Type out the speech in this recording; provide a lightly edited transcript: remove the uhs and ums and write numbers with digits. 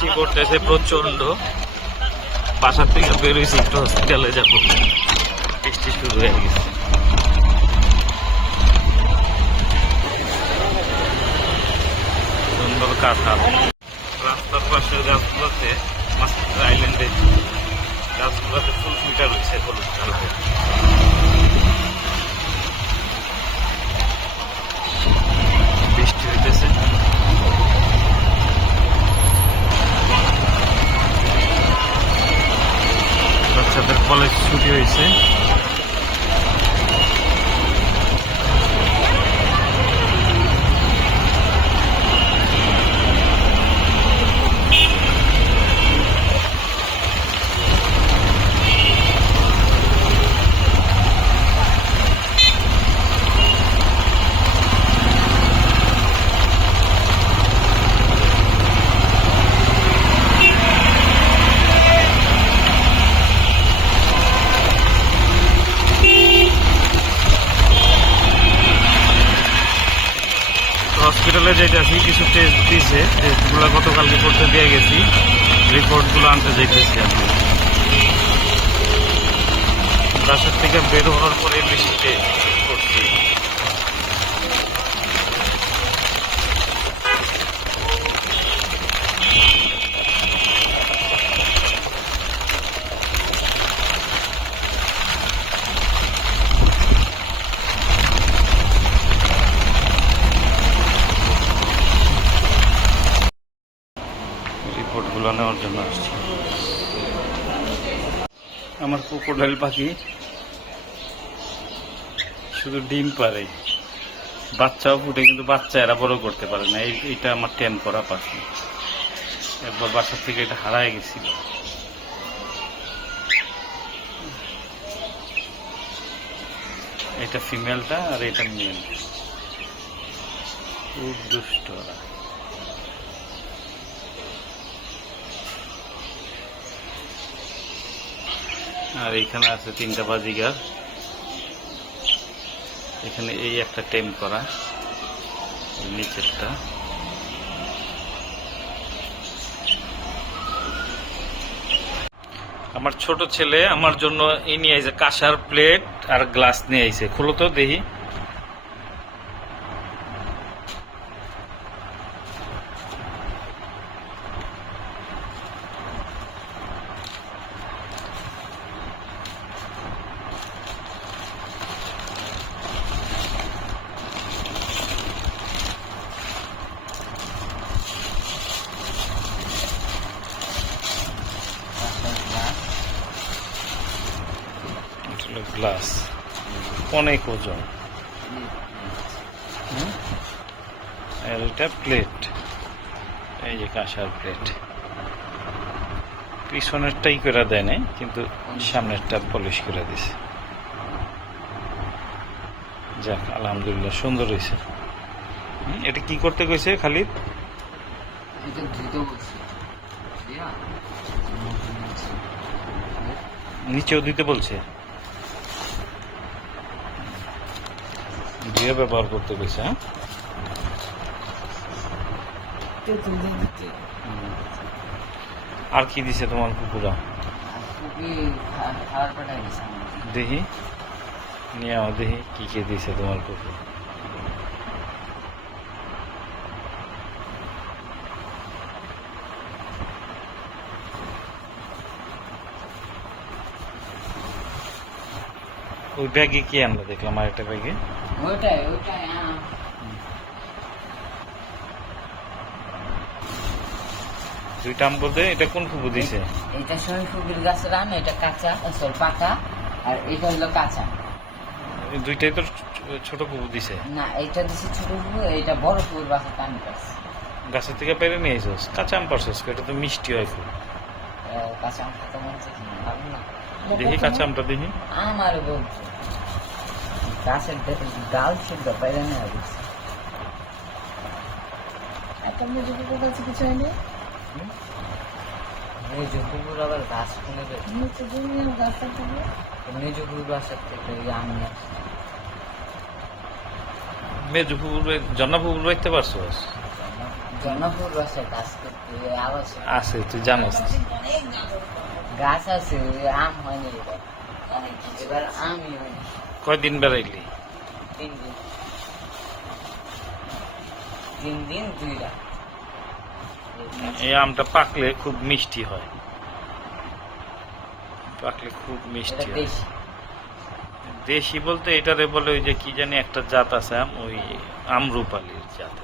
বৃষ্টি পড়তেছে প্রচন্ড। বাসার থেকে বেরোইছি একটু হসপিটালে যাবো, বৃষ্টি শুরু হয়ে গেছে। সুন্দর কাঁঠাল। রাস্তার পাশের গাছগুলোতে, মাস্টার আইল্যান্ডে গাছগুলোতে ফুল ফুটা রয়েছে হলুদ কালারের। বৃষ্টি হইতেছে। বাচ্চাদের কলেজ ছুটি হয়েছে। হসপিটালে যাইতেছি, কিছু টেস্ট দিয়েছে, টেস্টগুলো গতকালকে করতে দিয়ে গেছি, রিপোর্টগুলো আনতে যাইতেছি। আমি বাসার থেকে বের হওয়ার পরে বৃষ্টিতে করছি। রিপোর্টগুলো নেওয়ার জন্য আসছি। আমার ক্রোকোডাইল পাখি শুধু ডিম পারে, বাচ্চাও ফুটে, কিন্তু বাচ্চা এরা বড় করতে পারে না। এইটা আমার টেম করা পাখি। একবার বাসার থেকে এটা হারায় গেছিল। এটা ফিমেলটা আর এটা মেল। খুব দুষ্ট ওরা। আর এখানে আছে 3টা বাজিগার। এখানে এই একটা টেম করা, নিচেরটা। আমার ছোট ছেলে আমার জন্য এই নিয়ে আইছে কাঁসার প্লেট আর গ্লাস নিয়ে আইছে। খুলো তো দেখি। গ্লাস অনেক ওজন। আর এটা প্লেট, এই যে কাঁসার প্লেট। পিছনেরটাই করে দেয় নাই, কিন্তু সামনেরটা পলিশ করে দিছে। যাক, আলহামদুলিল্লাহ, সুন্দর হয়েছে। এটা কি করতে কইছে খালিদ? নিচেও দিতে বলছে, দিয়ে ব্যবহার করতে গেছে। আর কি দিছে তোমার কুকুরা? দেখি নিয়ে আও, দেখি কি কি দিছে তোমার কুকুর। ওই ব্যাগে কি আমরা দেখলাম, আর একটা ব্যাগে দুইটা আম বলতে এটা কোন ফুবু দিছে? এটা শরীর ফুবির গাছের আম, এটা কাঁচা, পাকা, আর এটা হলো কাঁচা। দুইটাই তো ছোট ফুবু দিছে না? এটা দিছে ছোট ফুবু, এটা বড় ফুবুর গাছের আম পাইছে। গাছের থেকে পেরে নিয়ে এসোস? কাঁচা আম পারছস? এটা তো মিষ্টি হয় খুব। কাঁচা আমটা তো মনে হচ্ছে ভালো না। দেখি কাঁচা আমটা দেখি। আমার বলছে গাছের ডাল শুদ্ধ পাইলে না বুঝছে। একটা মেজো কুকুর কাছে কিছু হয়নি। মেজো কুকুর আবার গাছ কিনে গাছটা থেকে মেজো কুকুর বাসার থেকে আমি আসছি। মেজো ফুবুর জন্না ফুবুর রাখতে পারছস? জনপুর বাসায় কাজ করতে আবাসে আছে তুই জানোস গাছ আছে আম হয়নি এবার আমই হয়নি কয়দিন বেড়াইলি 3 দিন 3 দিন 2 রাত এই আমটা পাকলে খুব মিষ্টি হয়, পাকলে খুব মিষ্টি এটা হয়। দেশি দেশি বলতে এটারে বলে ওই যে কি জানি একটা জাত আছে আম, ওই আমরুপালির জাত।